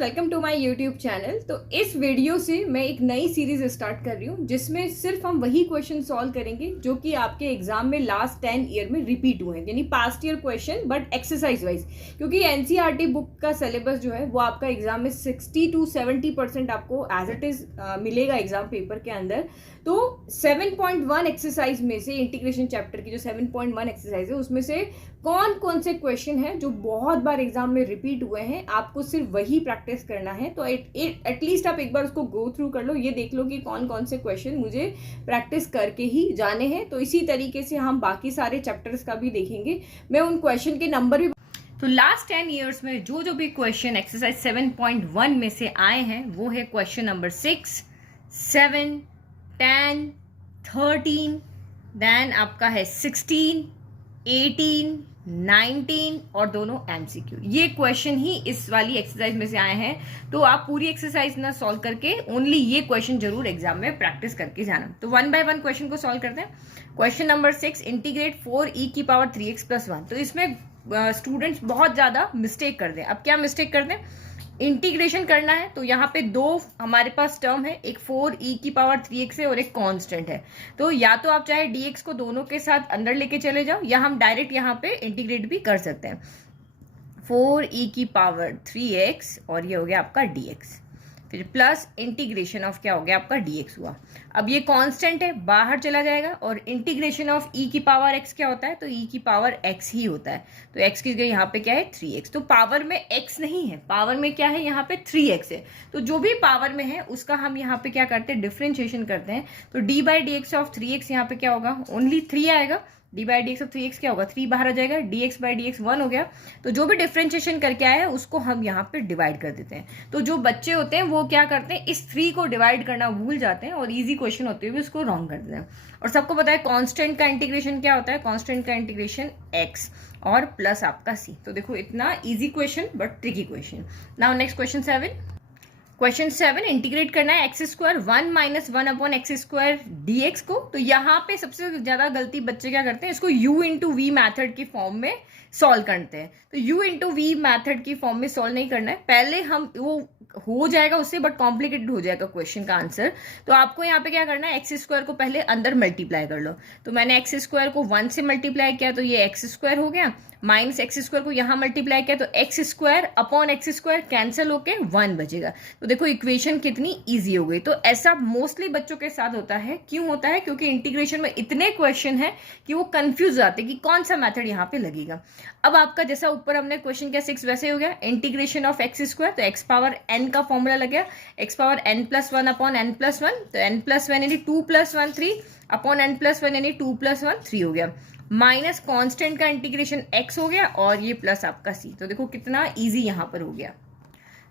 Welcome to my YouTube channel. तो इस video से मैं एक नई सीरीज स्टार्ट कर रही हूँ जिसमें सिर्फ हम वही क्वेश्चन सॉल्व करेंगे जो कि आपके एग्जाम में लास्ट 10 ईयर में रिपीट हुए हैं, यानी past year question but exercise wise. क्योंकि एनसीईआरटी बुक का सिलेबस जो है वो आपका एग्जाम में 60 to 70% आपको एज इट इज मिलेगा एग्जाम पेपर के अंदर। तो 7.1 एक्सरसाइज में से इंटीग्रेशन चैप्टर की जो 7.1 एक्सरसाइज है उसमें से कौन कौन से क्वेश्चन हैं जो बहुत बार एग्जाम में रिपीट हुए हैं, आपको सिर्फ वही प्रैक्टिस करना है। तो एटलीस्ट आप एक बार उसको गो थ्रू कर लो, ये देख लो कि कौन कौन से क्वेश्चन मुझे प्रैक्टिस करके ही जाने हैं। तो इसी तरीके से हम बाकी सारे चैप्टर्स का भी देखेंगे। मैं उन क्वेश्चन के नंबर भी तो लास्ट 10 ईयर्स में जो भी क्वेश्चन एक्सरसाइज 7.1 में से आए हैं वो है क्वेश्चन नंबर 6, 7, 10, 13, देन आपका है 16, 18, 19 और दोनों एमसीक्यू। ये क्वेश्चन ही इस वाली एक्सरसाइज में से आए हैं। तो आप पूरी एक्सरसाइज ना सॉल्व करके ओनली ये क्वेश्चन जरूर एग्जाम में प्रैक्टिस करके जाना। तो वन बाय वन क्वेश्चन को सॉल्व करते हैं। क्वेश्चन नंबर 6, इंटीग्रेट 4e की पावर 3x+1। तो इसमें स्टूडेंट्स बहुत ज्यादा मिस्टेक कर दें। अब क्या मिस्टेक कर दें, इंटीग्रेशन करना है तो यहाँ पे दो हमारे पास टर्म है, एक 4e की पावर 3x है और एक कांस्टेंट है। तो या तो आप चाहे dx को दोनों के साथ अंदर लेके चले जाओ या हम डायरेक्ट यहाँ पे इंटीग्रेट भी कर सकते हैं। 4e की पावर 3x और ये हो गया आपका dx, फिर प्लस इंटीग्रेशन ऑफ क्या हो गया आपका dx हुआ। अब ये कांस्टेंट है, बाहर चला जाएगा और इंटीग्रेशन ऑफ e की पावर x क्या होता है, तो e की पावर x ही होता है। तो x की जगह यहाँ पे क्या है 3x। तो पावर में x नहीं है, पावर में क्या है यहाँ पे 3x है। तो जो भी पावर में है उसका हम यहाँ पे क्या करते हैं, डिफ्रेंशिएशन करते हैं। तो d by D x of 3x यहाँ पे क्या होगा, ओनली 3 आएगा। d by D x of 3x क्या होगा, 3 बाहर आ जाएगा, dx बाई डी एक्स 1 हो गया। तो जो भी डिफ्रेंशिएशन करके आया है उसको हम यहाँ पे डिवाइड कर देते हैं। तो जो बच्चे होते हैं वो क्या करते हैं, इस 3 को डिवाइड करना भूल जाते हैं और इजी क्वेश्चन होते हुए उसको रॉन्ग कर देते हैं। और सबको पता है कांस्टेंट का इंटीग्रेशन क्या होता है, कांस्टेंट का इंटीग्रेशन x और प्लस आपका c। तो देखो इतना easy question but tricky question. Now next question 7। Question 7, integrate करना है x² 1 - 1 x² dx को। तो यहाँ पे सबसे ज्यादा गलती बच्चे क्या करते हैं, इसको u इंटू वी मैथड की फॉर्म में सॉल्व करते हैं। तो u इंटू वी मैथड की फॉर्म में सॉल्व नहीं करना है, पहले हम वो हो जाएगा उससे बट कॉम्प्लिकेटेड हो जाएगा क्वेश्चन का आंसर। तो आपको यहाँ पे क्या करना है, x² को पहले अंदर मल्टीप्लाई कर लो। तो मैंने x² को 1 से मल्टीप्लाई किया तो ये x² हो गया, माइनस x² को यहाँ मल्टीप्लाई किया तो x² अपॉन x² कैंसिल होके 1 बचेगा। तो देखो इक्वेशन कितनी इजी हो गई। तो ऐसा मोस्टली बच्चों के साथ होता है। क्यों होता है, क्योंकि इंटीग्रेशन में इतने क्वेश्चन है कि वो कंफ्यूज आते हैं कि कौन सा मेथड यहाँ पे लगेगा। अब आपका जैसा ऊपर हमने क्वेश्चन किया 6 वैसे हो गया, इंटीग्रेशन ऑफ x², तो x पावर n का फॉर्मूला लग गया, x power n+1 upon n+1। तो n+1 यानी 2 + 1 3 अपॉन n+1 यानी 2 + 1 3 हो गया, माइनस कांस्टेंट का इंटीग्रेशन x हो गया और ये प्लस आपका c। तो देखो कितना इजी यहाँ पर हो गया।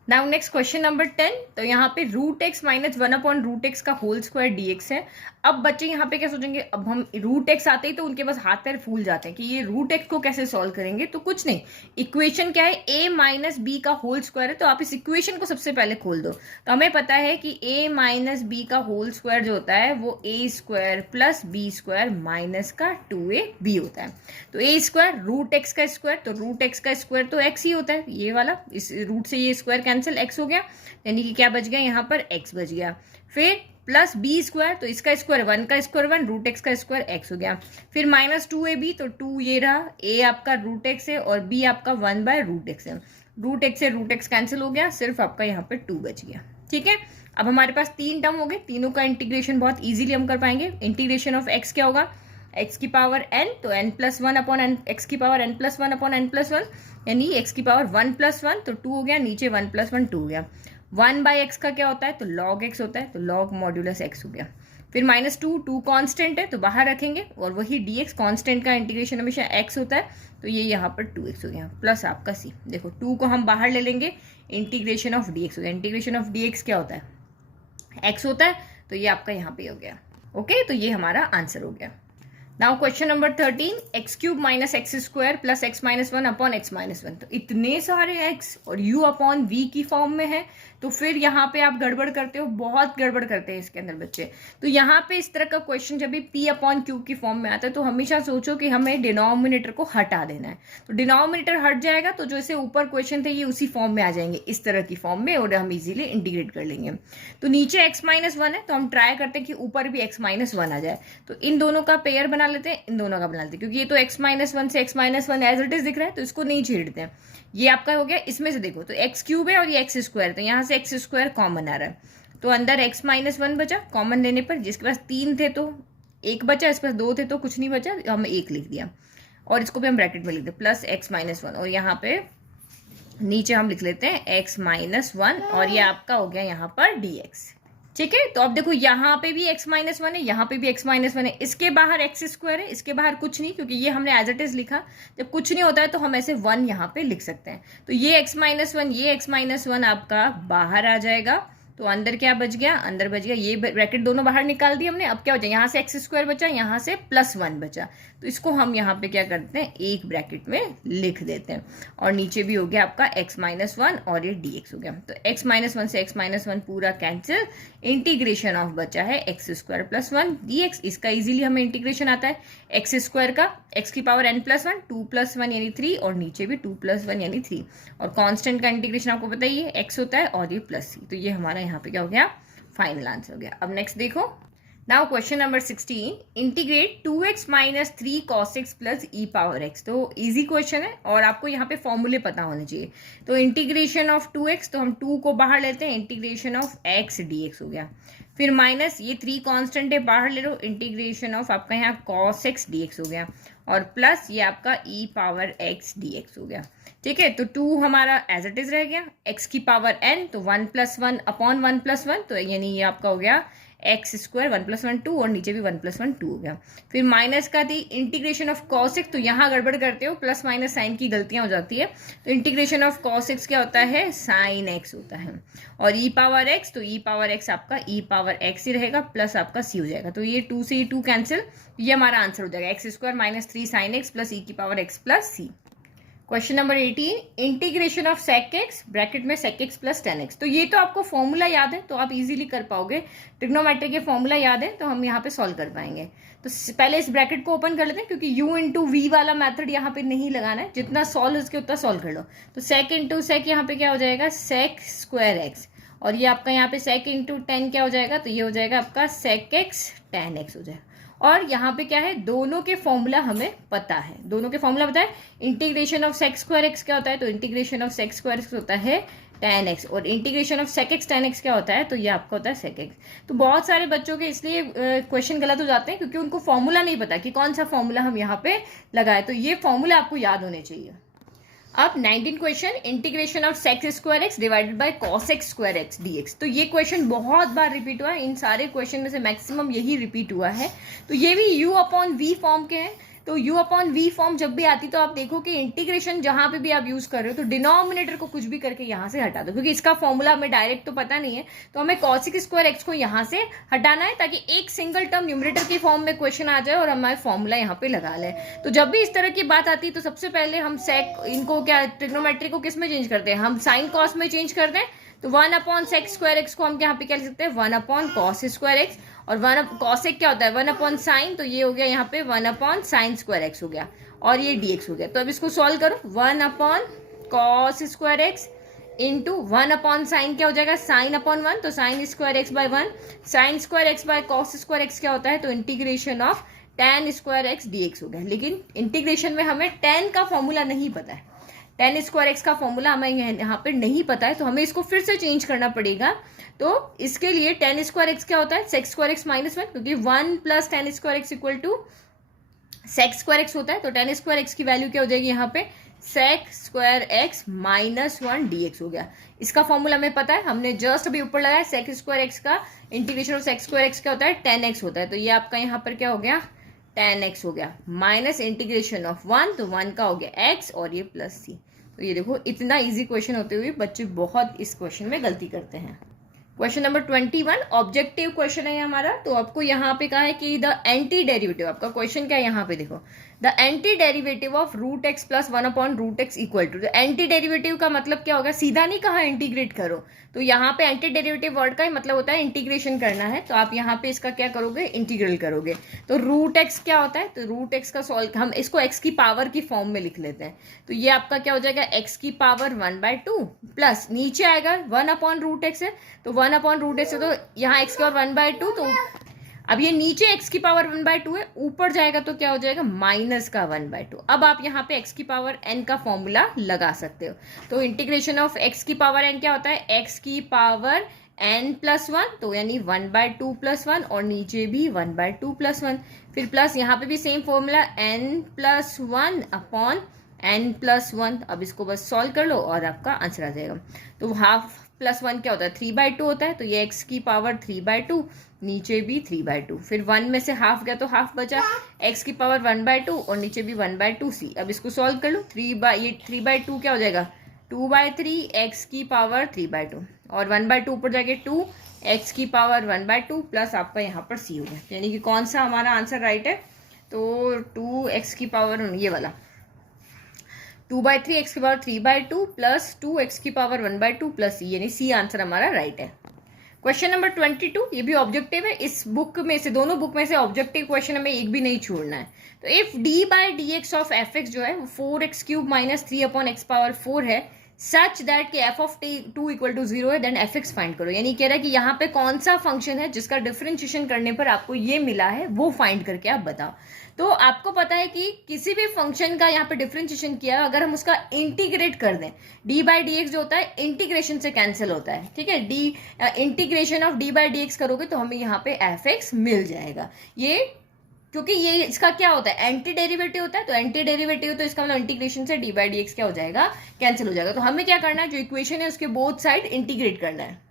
Now next question number 10। तो यहाँ पे √x - 1/√x का होल स्क्वायर dx है। अब बच्चे यहाँ पे क्या सोचेंगे, अब हम √x आते ही तो उनके पास हाथ पैर फूल जाते हैं कि ये √x को कैसे सॉल्व करेंगे। तो कुछ नहीं, इक्वेशन क्या है, a - b का होल स्क्वायर है। तो आप इस इक्वेशन को सबसे पहले खोल दो। तो हमें पता है कि a - b का होल स्क्वायर जो होता है वो a² + b² माइनस का 2ab होता है। तो a² √x का स्क्वायर, तो √x का स्क्वायर तो x ही होता है, ये वाला, इस रूट से ये स्क्वायर कैंसिल, x हो गया, यानी कि क्या बच गया यहाँ पर x बच गया। फिर प्लस b², तो इसका स्क्वायर 1 का स्क्वायर 1, √x का स्क्वायर x हो गया। फिर माइनस 2ab, तो 2 ये रहा, a आपका √x है और b आपका 1/√x है। √x से √x कैंसिल हो गया, सिर्फ आपका यहाँ पर 2 बच गया। ठीक है, अब हमारे पास 3 टर्म हो गए, तीनों का इंटीग्रेशन बहुत इजीली हम कर पाएंगे। इंटीग्रेशन ऑफ x क्या होगा, x की पावर n, तो n+1 अपॉन n, x की पावर n+1 अपॉन n+1 यानी x की पावर 1 + 1, तो 2 हो गया, नीचे 1 + 1 2 हो गया। 1/x का क्या होता है, तो log x होता है, तो log मॉड्यूलस x हो गया। फिर -2 कांस्टेंट है तो बाहर रखेंगे और वही dx, कांस्टेंट का इंटीग्रेशन हमेशा x होता है, तो ये यहाँ पर 2x हो गया, प्लस आपका c। देखो 2 को हम बाहर ले लेंगे, इंटीग्रेशन ऑफ dx हो गया। इंटीग्रेशन ऑफ dx क्या होता है, x होता है, तो ये आपका यहाँ पे हो गया। ओके, तो ये हमारा आंसर हो गया। Now question number 13, x cube minus x square plus x minus one upon x minus one. तो इतने सारे एक्स और यू अपॉन वी की फॉर्म में है, तो फिर यहाँ पे आप गड़बड़ करते हो, बहुत गड़बड़ करते हैं इसके अंदर बच्चे। तो यहाँ पे इस तरह का क्वेश्चन जब भी पी अपॉन क्यू की फॉर्म में आता है तो हमेशा सोचो कि हमें डिनोमिनेटर को हटा देना है। तो डिनोमिनेटर हट जाएगा तो जो इसे ऊपर क्वेश्चन थे ये उसी फॉर्म में आ जाएंगे, इस तरह की फॉर्म में, और हम इजीली इंटीग्रेट कर लेंगे। तो नीचे एक्स माइनस वन है तो हम ट्राई करते हैं कि ऊपर भी एक्स माइनस वन आ जाए। तो इन दोनों का पेयर बना लेते हैं, इन दोनों का बना लेते हैं, क्योंकि ये तो एक्स माइनस वन से x minus one as it is दिख रहा है तो इसको नहीं छेड़ते हैं। ये आपका हो गया, इसमें से देखो तो एक्स क्यूब है और ये एक्स स्क्वायर, तो यहाँ से एक्स स्क्वायर कॉमन आ रहा है, तो अंदर एक्स माइनस वन बचा कॉमन लेने पर। जिसके पास 3 थे तो 1 बचा, इसके पास 2 थे तो कुछ नहीं बचा, हमने 1 लिख दिया, और इसको भी हम ब्रैकेट में लिख दें प्लस एक्स माइनस वन, और यहाँ पे नीचे हम लिख लेते हैं एक्स माइनस वन, और ये आपका हो गया यहाँ पर dx। ठीक है, तो अब देखो यहाँ पे भी x माइनस वन है, यहाँ पे भी x माइनस वन है, इसके बाहर एक्स स्क्वायर है, इसके बाहर कुछ नहीं, क्योंकि ये हमने एज इट इज लिखा। जब कुछ नहीं होता है तो हम ऐसे 1 यहाँ पे लिख सकते हैं। तो ये x माइनस वन, ये x माइनस वन आपका बाहर आ जाएगा। तो अंदर क्या बच गया, अंदर बच गया, ये ब्रैकेट दोनों बाहर निकाल दिए हमने। अब क्या बचा, यहाँ से एक्स स्क्वायर बचा, यहाँ से प्लस 1 बचा, तो इसको हम यहाँ पे क्या करते हैं, एक ब्रैकेट में लिख देते हैं, और नीचे भी हो गया आपका एक्स माइनस वन और ये dx हो गया। तो एक्स माइनस वन से एक्स माइनस वन पूरा कैंसिल, इंटीग्रेशन ऑफ बचा है x square plus one dx। इसका इजीली हमें इंटीग्रेशन आता है एक्स स्क्वायर का एक्स की power n plus one, 2 plus 1 यानी 3, और नीचे भी 2 प्लस 1 यानी 3, और कांस्टेंट का इंटीग्रेशन आपको पता ही है एक्स होता है, और ये प्लस c। तो ये हमारा यहाँ पे क्या हो गया, फाइनल आंसर हो गया। अब नेक्स्ट देखो, now question number 16, integrate 2x minus 3 cos x plus e power x। तो इजी क्वेश्चन है और आपको यहाँ पे फॉर्मूले पता होने चाहिए। तो इंटीग्रेशन ऑफ 2x, तो हम 2 को बाहर लेते हैं, इंटीग्रेशन ऑफ x dx हो गया। फिर माइनस ये 3 कांस्टेंट है, बाहर ले लो, इंटीग्रेशन ऑफ आपका यहाँ cos x dx हो गया, और प्लस ये आपका e पावर x dx हो गया। ठीक है, तो 2 हमारा एज इट इज रह गया, x की पावर n, तो 1 प्लस 1 अपॉन 1 प्लस 1, तो यानी ये आपका हो गया एक्स स्क्वायर, 1 प्लस 1 2, और नीचे भी 1 प्लस 1 2 हो गया। फिर माइनस का थी इंटीग्रेशन ऑफ cos x, तो यहाँ गड़बड़ करते हो, प्लस माइनस साइन की गलतियां हो जाती है। तो इंटीग्रेशन ऑफ cos x क्या होता है, साइन x होता है, और e पावर x, तो e पावर x आपका e पावर x ही रहेगा, प्लस आपका c हो जाएगा। तो ये 2 से ये 2 कैंसिल, ये हमारा आंसर हो जाएगा x square minus 3 sine x plus e की power x plus c। Question number 18, integration of sec x bracket में sec x plus tan x। तो ये तो आपको फॉर्मूला याद है तो आप इजीली कर पाओगे, ट्रिग्नोमेट्री के फॉर्मूला याद है तो हम यहाँ पे सॉल्व कर पाएंगे। तो पहले इस ब्रैकेट को ओपन कर लेते हैं, क्योंकि u इंटू वी वाला मेथड यहाँ पे नहीं लगाना है, जितना सॉल्व इसके उतना सॉल्व कर लो। तो sec इंटू sec यहाँ पे क्या हो जाएगा, sec स्क्वायर x, और ये आपका यहाँ पे sec इंटू tan क्या हो जाएगा, तो ये हो जाएगा आपका sec x tan x हो जाएगा। और यहाँ पे क्या है, दोनों के फॉर्मूला हमें पता है, दोनों के फॉर्मूला पता है। Integration of sec square x क्या होता है, तो integration of sec square x होता है tan x, और integration of sec x tan x क्या होता है, तो ये आपका होता है sec x। तो बहुत सारे बच्चों के इसलिए क्वेश्चन गलत हो जाते हैं क्योंकि उनको फॉर्मूला नहीं पता कि कौन सा फॉर्मूला हम यहाँ पे लगाए, तो ये फॉर्मूला आपको याद होने चाहिए। अब 19 question, integration of sec square x divided by cos x square x dx। तो ये क्वेश्चन बहुत बार रिपीट हुआ है, इन सारे क्वेश्चन में से मैक्सिमम यही रिपीट हुआ है। तो ये भी u अपॉन v फॉर्म के हैं। तो u अपॉन वी फॉर्म जब भी आती तो आप देखो कि इंटीग्रेशन जहां पे भी आप यूज कर रहे हो तो डिनोमिनेटर को कुछ भी करके यहां से हटा दो, क्योंकि इसका फॉर्मूला हमें डायरेक्ट तो पता नहीं है, तो हमें cos स्क्वायर एक्स को यहां से हटाना है ताकि एक सिंगल टर्म न्यूमरेटर के फॉर्म में क्वेश्चन आ जाए और हमारे फॉर्मूला यहाँ पे लगा ले। तो जब भी इस तरह की बात आती है तो सबसे पहले हम सेक इनको क्या ट्रिग्नोमेट्री को किस में चेंज करते हैं, हम साइन कॉस में चेंज करते हैं। तो 1 अपॉन सेक स्क्वायर एक्स को हम यहाँ पे क्या लिख सकते हैं, 1 अपॉन कॉस स्क्वायर एक्स, और 1 कॉस क्या होता है 1 अपॉन साइन, तो ये हो गया यहाँ पे 1 अपॉन साइन स्क्वायर एक्स हो गया, और ये dx हो गया। तो अब इसको सॉल्व करो, 1 upon cos square x into 1 upon sine क्या हो जाएगा, साइन अपॉन 1, तो sine square x by 1, sine square x by cos square x क्या होता है, तो integration of tan square x dx हो गया। लेकिन इंटीग्रेशन में हमें tan का फॉर्मूला नहीं पता है, tan स्क्वायर एक्स का फॉर्मूला हमें यहाँ पे नहीं पता है, तो हमें इसको फिर से चेंज करना पड़ेगा। तो इसके लिए tan स्क्वायर एक्स क्या होता है, सेक स्क्वायर एक्स माइनस 1, क्योंकि 1 plus tan square x equal to sec square x होता है। तो tan स्क्वायर एक्स की वैल्यू क्या हो जाएगी यहाँ पे, sec square x minus 1 dx हो गया। इसका फॉर्मूला हमें पता है, हमने जस्ट अभी ऊपर लगाया, सेक स्क्वायर एक्स का integration of sec square x क्या होता है, tan x होता है। तो ये आपका यहाँ पर क्या हो गया, tan x हो गया, माइनस इंटीग्रेशन ऑफ 1, तो 1 का हो गया x, और ये प्लस c। तो ये देखो इतना इजी क्वेश्चन होते हुए बच्चे बहुत इस क्वेश्चन में गलती करते हैं। क्वेश्चन नंबर 21 ऑब्जेक्टिव क्वेश्चन है हमारा। तो आपको यहाँ पे कहा है कि द एंटी डेरिवेटिव, आपका क्वेश्चन क्या है यहाँ पे देखो, the anti derivative of root x plus 1/√x equal to. Anti derivative का मतलब क्या होगा, सीधा नहीं कहा इंटीग्रेट करो, तो यहाँ पे एंटी डेरिवेटिव वर्ड का ही मतलब होता है इंटीग्रेशन करना है, तो आप यहाँ पे इसका क्या करोगे, इंटीग्रल करोगे। तो रूट एक्स क्या होता है, तो रूट एक्स का सॉल्व हम इसको एक्स की पावर की फॉर्म में लिख लेते हैं। तो ये आपका क्या हो जाएगा, एक्स की पावर 1/2 प्लस नीचे आएगा 1/√x है, तो 1/√x है, तो यहाँ एक्स की पावर 1/2, तो अब ये नीचे x की पावर 1/2 है, ऊपर जाएगा तो क्या हो जाएगा, माइनस का 1/2। अब आप यहाँ पे x की पावर n का फॉर्मूला लगा सकते हो। तो इंटीग्रेशन ऑफ x की पावर n क्या होता है, x की पावर n+1, तो यानी 1/2 + 1, और नीचे भी 1/2 + 1, फिर प्लस यहाँ पे भी same formula n+1 upon n+1। अब इसको बस सॉल्व कर लो और आपका आंसर आ जाएगा। तो हाफ प्लस 1 क्या होता है, 3/2 होता है, तो ये x की पावर 3/2, नीचे भी 3/2, फिर 1 में से हाफ गया तो हाफ बचा, x की पावर 1/2 और नीचे भी 1/2c। अब इसको सॉल्व कर लो, 3/2 क्या हो जाएगा, 2/3 x की पावर 3/2, और 1/2 ऊपर जाके 2 x की पावर 1/2 प्लस आपका यहाँ पर c हो गया। यानी कि कौन सा हमारा आंसर राइट है, तो 2x की पावर, ये वाला 2/3 x की पावर 3/2 प्लस 2x की पावर 1/2 प्लस c, यानी c आंसर हमारा राइट है। क्वेश्चन नंबर 22, ये भी ऑब्जेक्टिव है। इस बुक में से, दोनों बुक में से ऑब्जेक्टिव क्वेश्चन हमें एक भी नहीं छोड़ना है। तो इफ d/dx ऑफ fx जो है 4x³ - 3/x⁴ है, सच दैट कि f(2) = 0 है, देन fx फाइंड करो। यानी कह रहा है कि यहाँ पे कौन सा फंक्शन है जिसका डिफरेंशिएशन करने पर आपको ये मिला है, वो फाइंड करके आप बताओ। तो आपको पता है कि किसी भी फंक्शन का यहाँ पे डिफरेंशिएशन किया, अगर हम उसका इंटीग्रेट कर दें, d/dx जो होता है इंटीग्रेशन से कैंसिल होता है, ठीक है, इंटीग्रेशन ऑफ d/dx करोगे तो हमें यहाँ पे fx मिल जाएगा। ये क्योंकि ये इसका क्या होता है, एंटी डेरिवेटिव होता है, तो एंटी डेरिवेटिव, तो इसका मतलब इंटीग्रेशन से d/dx क्या हो जाएगा, कैंसिल हो जाएगा। तो हमें क्या करना है, जो इक्वेशन है उसके बोथ साइड इंटीग्रेट करना है।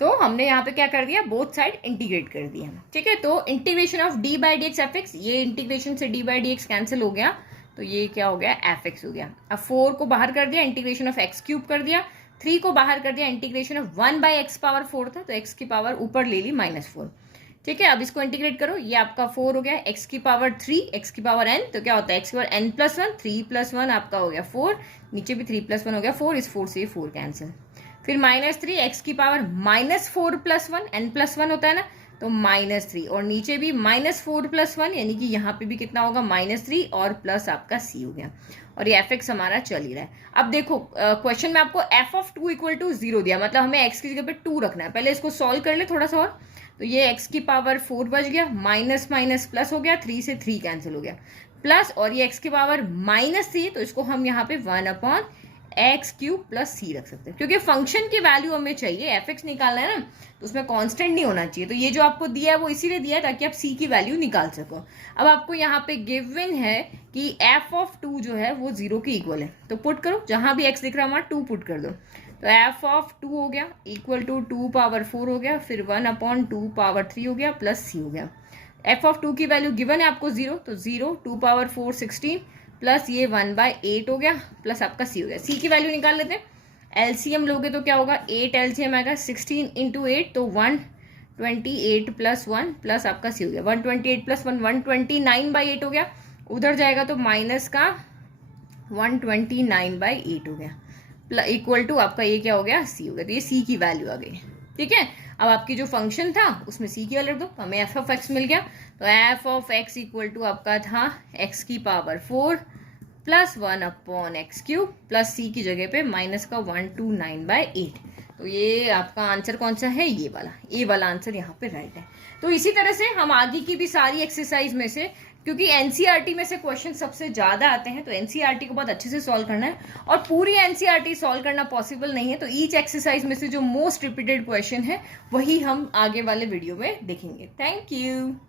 तो हमने यहाँ पे क्या कर दिया, बोथ साइड इंटीग्रेट कर दिया, ठीक है। तो इंटीग्रेशन ऑफ d/dx fx, ये इंटीग्रेशन से d/dx कैंसिल हो गया, तो ये क्या हो गया, fx हो गया। अब 4 को बाहर कर दिया, इंटीग्रेशन ऑफ x³ कर दिया, 3 को बाहर कर दिया, इंटीग्रेशन ऑफ 1/x⁴ था, तो x की पावर ऊपर ले ली -4, ठीक है। अब इसको इंटीग्रेट करो, ये आपका 4 हो गया, x की पावर 3, x की पावर n, तो क्या होता है x की पावर n+1, 3 + 1 आपका हो गया 4, नीचे भी 3 + 1 हो गया 4, इस 4 से 4 कैंसिल, फिर -3, x की पावर -4 + 1, n+1 होता है ना, तो -3, और नीचे भी -4 + 1, यानी कि यहाँ पे भी कितना होगा, -3, और प्लस आपका c हो गया, और ये fx हमारा चल ही रहा है। अब देखो क्वेश्चन में आपको f(2) = 0 दिया, मतलब हमें x की जगह पे 2 रखना है। पहले इसको सॉल्व कर ले थोड़ा सा और, तो ये x की पावर 4 बच गया, माइनस माइनस प्लस हो गया, 3 से 3 कैंसिल हो गया, प्लस, और ये x की पावर -3, तो इसको हम यहाँ पे 1/x³ + c रख सकते हैं, क्योंकि फंक्शन की वैल्यू हमें चाहिए, fx निकालना है ना, तो उसमें कांस्टेंट नहीं होना चाहिए। तो ये जो आपको दिया है वो इसीलिए दिया है ताकि आप c की वैल्यू निकाल सको। अब आपको यहाँ पे गिवन है कि f(2) जो है वो 0 के इक्वल है, तो पुट करो, जहां भी x दिख रहा है वहां 2 पुट कर दो, तो f(2) हो गया इक्वल टू 2/4 हो गया, फिर 1/2/3 हो गया, प्लस c हो गया। f(2) की वैल्यू गिवन है आपको 0, तो 0, 2/4 16, प्लस ये 1/8 हो गया, प्लस आपका c हो गया। c की वैल्यू निकाल लेते हैं, एलसीएम लोगे तो क्या होगा, 8 एलसीएम आएगा, 16 × 8, तो 128 + 1 प्लस आपका c हो गया, 128 + 1 129/8 हो गया, उधर जाएगा तो माइनस का 129/8 हो गया, इक्वल टू आपका ये क्या हो गया, c हो गया। तो ये c की वैल्यू आ गई, ठीक है। अब आपकी जो फंक्शन था उसमें c की वैल्यू रख दो, हमें f(x) मिल गया, तो f(x) इक्वल टू आपका था x की power 4 plus 1/x³ plus c की जगह पे माइनस का 129/8। तो ये आपका आंसर कौन सा है, ये वाला, ए वाला आंसर यहाँ पे राइट है। तो इसी तरह से हम आगे की भी सारी एक्सरसाइज में से, क्योंकि एनसीईआरटी में से क्वेश्चन सबसे ज्यादा आते हैं, तो एनसीईआरटी को बहुत अच्छे से सॉल्व करना है, और पूरी एनसीईआरटी सॉल्व करना पॉसिबल नहीं है, तो ईच एक्सरसाइज में से जो मोस्ट रिपीटेड क्वेश्चन है वही हम आगे वाले वीडियो में देखेंगे। Thank you.